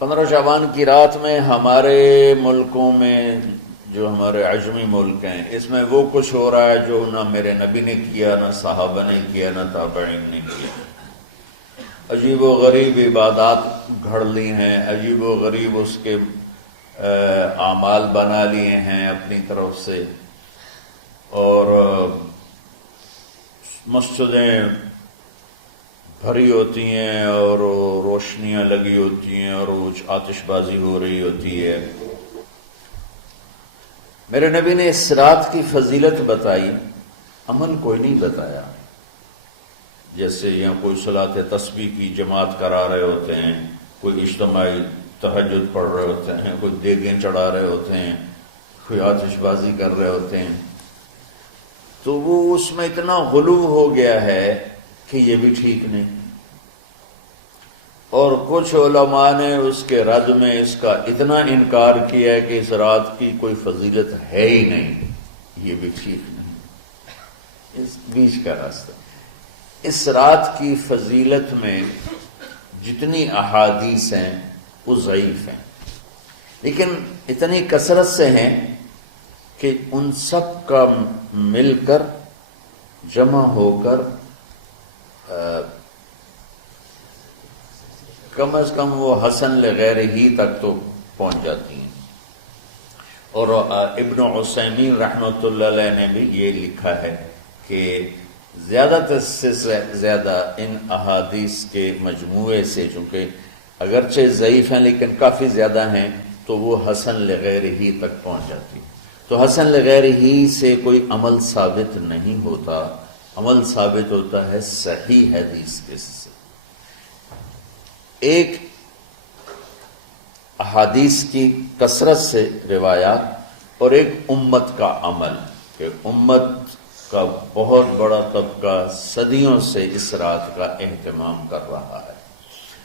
15 شعبان کی رات میں ہمارے ملکوں میں جو ہمارے عجمی ملک ہیں اس میں وہ کچھ ہو رہا ہے جو نہ میرے نبی نے کیا، نہ صحابہ نے کیا، نہ تابعین نے کیا۔ عجیب و غریب عبادات گھڑ لی ہیں، عجیب و غریب اس کے اعمال بنا لیے ہیں اپنی طرف سے، اور مسجدیں بھری ہوتی ہیں اور روشنیاں لگی ہوتی ہیں اور آتش بازی ہو رہی ہوتی ہے۔ میرے نبی نے اس رات کی فضیلت بتائی، عمل کوئی نہیں بتایا۔ جیسے یہاں کوئی صلاۃ تسبیح کی جماعت کرا رہے ہوتے ہیں، کوئی اجتماعی تہجد پڑھ رہے ہوتے ہیں، کوئی دیگیں چڑھا رہے ہوتے ہیں، کوئی آتش بازی کر رہے ہوتے ہیں، تو وہ اس میں اتنا غلو ہو گیا ہے کہ یہ بھی ٹھیک نہیں۔ اور کچھ علماء نے اس کے رد میں اس کا اتنا انکار کیا ہے کہ اس رات کی کوئی فضیلت ہے ہی نہیں، یہ بھی ٹھیک نہیں۔ اس بیچ کا راستہ، اس رات کی فضیلت میں جتنی احادیث ہیں وہ ضعیف ہیں، لیکن اتنی کثرت سے ہیں کہ ان سب کا مل کر جمع ہو کر کم از کم وہ حسن لغیر ہی تک تو پہنچ جاتی ہیں۔ اور ابن عثیمین رحمۃ اللہ علیہ نے بھی یہ لکھا ہے کہ زیادہ سے زیادہ ان احادیث کے مجموعے سے، چونکہ اگرچہ ضعیف ہیں لیکن کافی زیادہ ہیں، تو وہ حسن لغیر ہی تک پہنچ جاتی۔ تو حسن لغیر ہی سے کوئی عمل ثابت نہیں ہوتا، عمل ثابت ہوتا ہے صحیح حدیث کے سے۔ ایک احادیث کی کثرت سے روایات اور ایک امت کا عمل، کہ امت کا بہت بڑا طبقہ صدیوں سے اس رات کا اہتمام کر رہا ہے،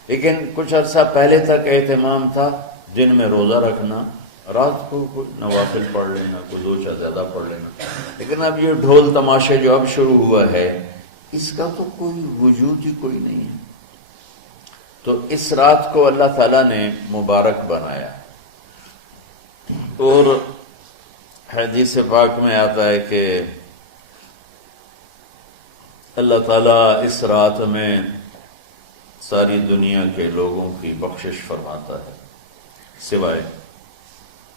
لیکن کچھ عرصہ پہلے تک اہتمام تھا دن میں روزہ رکھنا، رات کو کوئی نوافل پڑھ لینا، کوئی دو چار زیادہ پڑھ لینا، لیکن اب یہ ڈھول تماشے جو اب شروع ہوا ہے اس کا تو کوئی وجود ہی کوئی نہیں ہے۔ تو اس رات کو اللہ تعالیٰ نے مبارک بنایا، اور حدیث پاک میں آتا ہے کہ اللہ تعالیٰ اس رات میں ساری دنیا کے لوگوں کی بخشش فرماتا ہے سوائے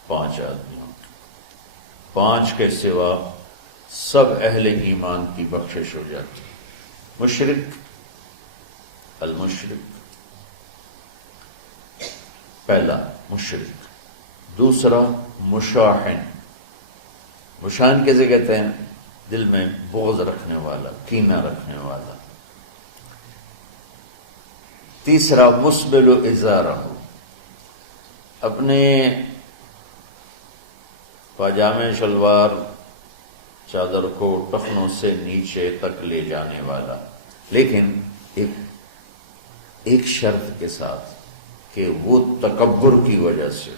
5 آدمیوں، 5 کے سوا سب اہل ایمان کی بخشش ہو جاتی ہے۔ مشرک، المشرک، پہلا مشرک، دوسرا مشاحن، مشاحن کیسے کہتے ہیں؟ دل میں بغض رکھنے والا، کینہ رکھنے والا۔ تیسرا مسبل ازارہ، اپنے پاجامے شلوار چادر کو ٹخنوں سے نیچے تک لے جانے والا، لیکن ایک شرط کے ساتھ کہ وہ تکبر کی وجہ سے،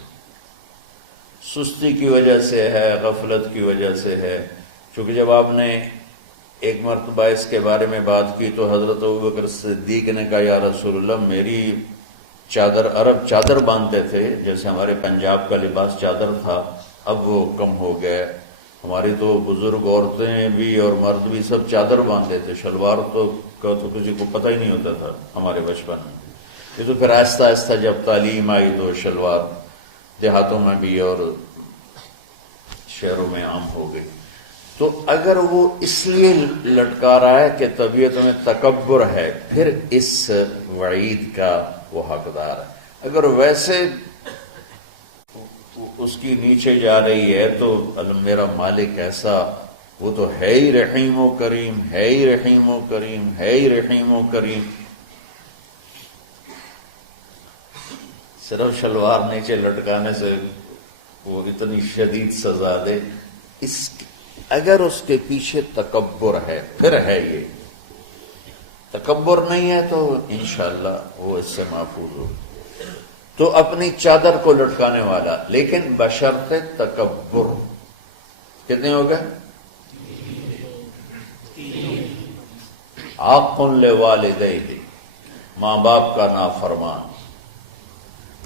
سستی کی وجہ سے ہے، غفلت کی وجہ سے ہے۔ چونکہ جب آپ نے ایک مرتبہ اس کے بارے میں بات کی تو حضرت ابوبکر صدیق نے کہا یا رسول اللہ، میری چادر، عرب چادر باندھتے تھے جیسے ہمارے پنجاب کا لباس چادر تھا، اب وہ کم ہو گئے، ہماری تو بزرگ عورتیں بھی اور مرد بھی سب چادر باندھتے تھے، شلوار تو کسی کو پتہ ہی نہیں ہوتا تھا ہمارے بچپن میں۔ یہ تو پھر آہستہ آہستہ جب تعلیم آئی تو شلوار دیہاتوں میں بھی اور شہروں میں عام ہو گئی۔ تو اگر وہ اس لیے لٹکا رہا ہے کہ طبیعت میں تکبر ہے، پھر اس وعید کا وہ حقدار ہے۔ اگر ویسے اس کی نیچے جا رہی ہے تو میرا مالک ایسا، وہ تو ہے ہی رحیم و کریم، ہے ہی رحیم و کریم، ہے ہی رحیم و کریم، صرف شلوار نیچے لٹکانے سے وہ اتنی شدید سزا دے، اگر اس کے پیچھے تکبر ہے، پھر ہے یہ تکبر نہیں ہے تو انشاءاللہ وہ اس سے محفوظ ہو۔ تو اپنی چادر کو لٹکانے والا، لیکن بشرط تکبر، کتنے ہو گئے؟ عاق لوالدیہ، ماں باپ کا نافرمان،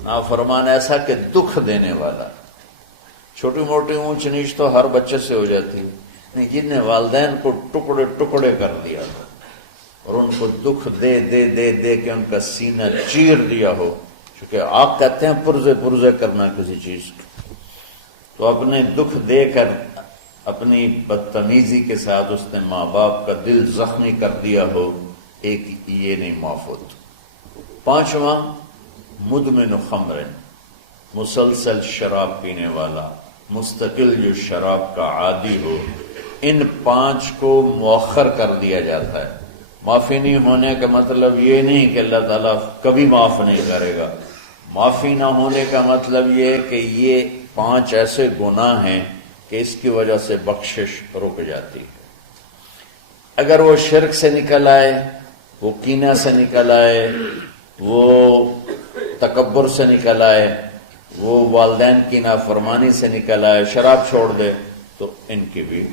نافرمان ایسا کہ دکھ دینے والا، چھوٹی موٹی اونچ نیچ تو ہر بچے سے ہو جاتی ہے، نہیں، جن نے والدین کو ٹکڑے ٹکڑے کر دیا ہو اور ان کو دکھ دے دے دے دے کے ان کا سینہ چیر دیا ہو، چونکہ آپ کہتے ہیں پرزے پرزے کرنا کسی چیز کو، تو اپنے دکھ دے کر اپنی بدتمیزی کے ساتھ اس نے ماں باپ کا دل زخمی کر دیا ہو، ایک یہ نہیں معاف ہوتا۔ پانچواں، مدمن خمر، مسلسل شراب پینے والا، مستقل جو شراب کا عادی ہو، ان پانچ کو مؤخر کر دیا جاتا ہے۔ معافی نہیں ہونے کا مطلب یہ نہیں کہ اللہ تعالیٰ کبھی معاف نہیں کرے گا، معافی نہ ہونے کا مطلب یہ کہ یہ پانچ ایسے گناہ ہیں کہ اس کی وجہ سے بخشش رک جاتی ہے۔ اگر وہ شرک سے نکل آئے، وہ کینہ سے نکل آئے، وہ تکبر سے نکل آئے، وہ والدین کی نافرمانی سے نکل آئے، شراب چھوڑ دے، تو ان کی بھی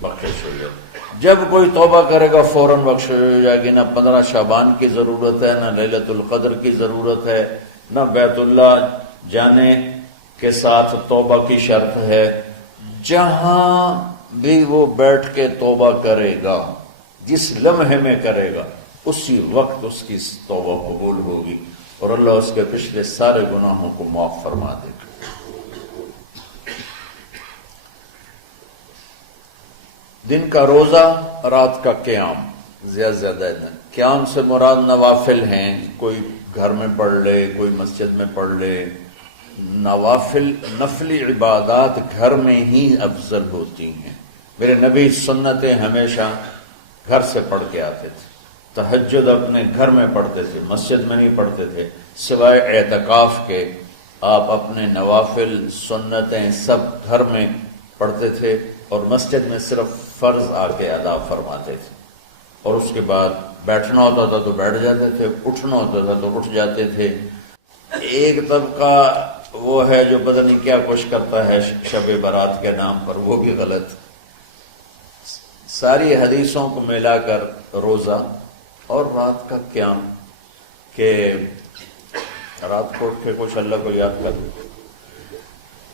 بخشش ہو جائے۔ جب کوئی توبہ کرے گا فوراً بخشش ہو جائے گی۔ نہ 15 شعبان کی ضرورت ہے، نہ لیلۃ القدر کی ضرورت ہے، نہ بیت اللہ جانے کے ساتھ توبہ کی شرط ہے۔ جہاں بھی وہ بیٹھ کے توبہ کرے گا، جس لمحے میں کرے گا، اسی وقت اس کی توبہ قبول ہوگی اور اللہ اس کے پچھلے سارے گناہوں کو معاف فرما دے گا۔ دن کا روزہ، رات کا قیام، زیادہ زیادہ قیام سے مراد نوافل ہیں، کوئی گھر میں پڑھ لے، کوئی مسجد میں پڑھ لے۔ نوافل، نفلی عبادات گھر میں ہی افضل ہوتی ہیں۔ میرے نبی سنتیں ہمیشہ گھر سے پڑھ کے آتے تھے، تہجد اپنے گھر میں پڑھتے تھے، مسجد میں نہیں پڑھتے تھے، سوائے اعتکاف کے آپ اپنے نوافل سنتیں سب گھر میں پڑھتے تھے اور مسجد میں صرف فرض آ کے ادا فرماتے تھے، اور اس کے بعد بیٹھنا ہوتا تھا تو بیٹھ جاتے تھے، اٹھنا ہوتا تھا تو اٹھ جاتے تھے۔ ایک طبقہ وہ ہے جو پتہ نہیں کیا کچھ کرتا ہے شب برات کے نام پر، وہ بھی غلط۔ ساری حدیثوں کو ملا کر روزہ اور رات کا قیام، کہ رات کو اٹھ کے کچھ اللہ کو یاد کر۔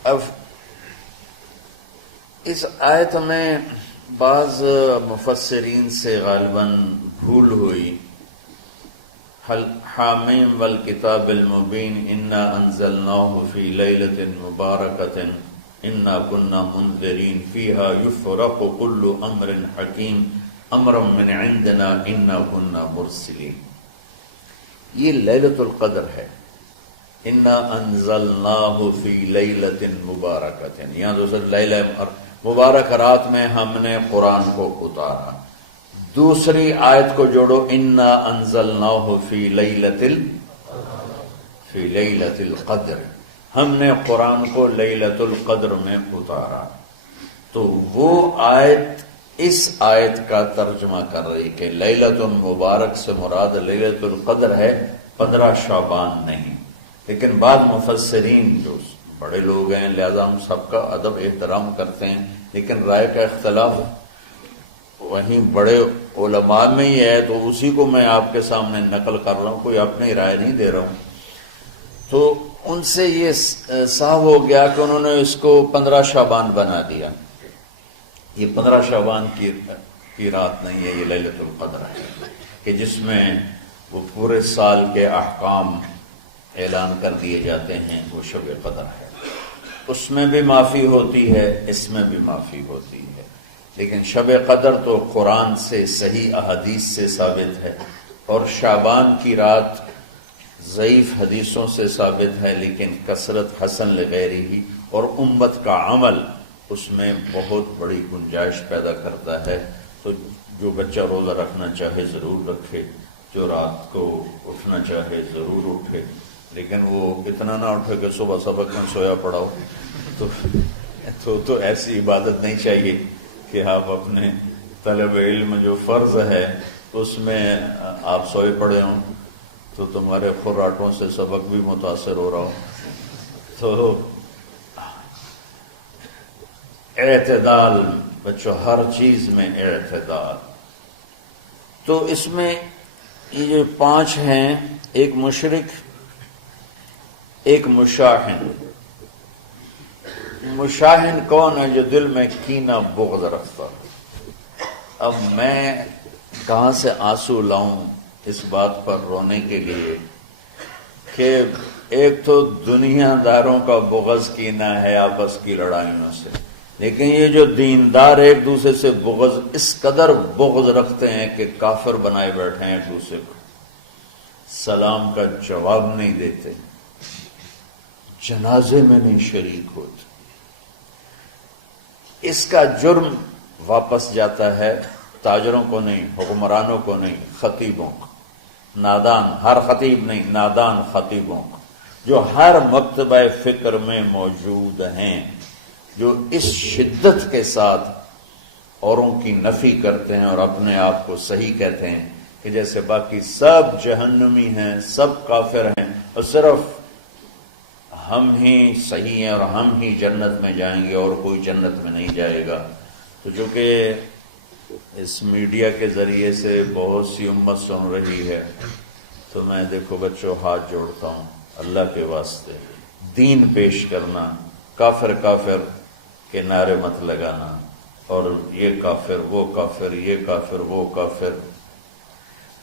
اب اس آیت میں بعض مفسرین سے غالباً بھول ہوئی۔ حامیم والکتاب المبین انا انزلناہ فی لیلۃ مبارکۃ انا کنا منذرین فیہا یفرق کل امر حکیم امرا من عندنا انا کنا مرسلین۔ یہ لیلۃ القدر ہے، انا انزلناہ فی لیلۃ مبارکۃ، یہاں دوسرا لیلہ مبارک رات میں ہم نے قرآن کو اتارا۔ دوسری آیت کو جوڑو، انا انزلناہ فی لیلۃ القدر، ہم نے قرآن کو لیلۃ القدر میں اتارا۔ تو وہ آیت اس آیت کا ترجمہ کر رہی کہ لیلۃ مبارک سے مراد لیلۃ القدر ہے، 15 شعبان نہیں۔ لیکن بعض مفسرین جو بڑے لوگ ہیں، لہذا ہم سب کا ادب احترام کرتے ہیں، لیکن رائے کا اختلاف وہیں بڑے علماء میں ہی ہے، تو اسی کو میں آپ کے سامنے نقل کر رہا ہوں، کوئی اپنی رائے نہیں دے رہا ہوں۔ تو ان سے یہ صاف ہو گیا کہ انہوں نے اس کو 15 شعبان بنا دیا۔ یہ 15 شعبان کی رات نہیں ہے، یہ لیلۃ القدر ہے، کہ جس میں وہ پورے سال کے احکام اعلان کر دیے جاتے ہیں، وہ شب قدر ہے۔ اس میں بھی معافی ہوتی ہے، اس میں بھی معافی ہوتی ہے، لیکن شب قدر تو قرآن سے، صحیح احادیث سے ثابت ہے، اور شعبان کی رات ضعیف حدیثوں سے ثابت ہے، لیکن کثرت حسن لغیرہ اور امت کا عمل اس میں بہت بڑی گنجائش پیدا کرتا ہے۔ تو جو بچہ روزہ رکھنا چاہے ضرور رکھے، جو رات کو اٹھنا چاہے ضرور اٹھے، لیکن وہ اتنا نہ اٹھے کہ صبح سبق میں سویا پڑا ہو۔ تو ایسی عبادت نہیں چاہیے کہ آپ اپنے طلب علم جو فرض ہے اس میں آپ سوئے پڑے ہوں، تو تمہارے خراٹوں سے سبق بھی متاثر ہو رہا ہو۔ تو اعتدال بچوں، ہر چیز میں اعتدال۔ تو اس میں یہ جو 5 ہیں، ایک مشرک، ایک مشاہن۔ مشاہن کون ہے؟ جو دل میں کینہ بغض رکھتا۔ اب میں کہاں سے آنسو لاؤں اس بات پر رونے کے لیے کہ ایک تو دنیا داروں کا بغض کینہ ہے آپس کی لڑائیوں سے، لیکن یہ جو دیندار ایک دوسرے سے بغض، اس قدر بغض رکھتے ہیں کہ کافر بنائے بیٹھے ہیں ایک دوسرے کو، سلام کا جواب نہیں دیتے، جنازے میں نہیں شریک ہوتے۔ اس کا جرم واپس جاتا ہے تاجروں کو نہیں، حکمرانوں کو نہیں، خطیبوں کو، نادان، ہر خطیب نہیں، نادان خطیبوں کو، جو ہر مکتبہ فکر میں موجود ہیں، جو اس شدت کے ساتھ اوروں کی نفی کرتے ہیں اور اپنے آپ کو صحیح کہتے ہیں کہ جیسے باقی سب جہنمی ہیں، سب کافر ہیں، اور صرف ہم ہی صحیح ہیں اور ہم ہی جنت میں جائیں گے اور کوئی جنت میں نہیں جائے گا۔ تو جو کہ اس میڈیا کے ذریعے سے بہت سی امت سن رہی ہے، تو میں دیکھو بچوں ہاتھ جوڑتا ہوں اللہ کے واسطے، دین پیش کرنا، کافر کافر کے نعرے مت لگانا، اور یہ کافر وہ کافر، یہ کافر وہ کافر۔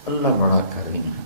اللہ بڑا کریم ہے۔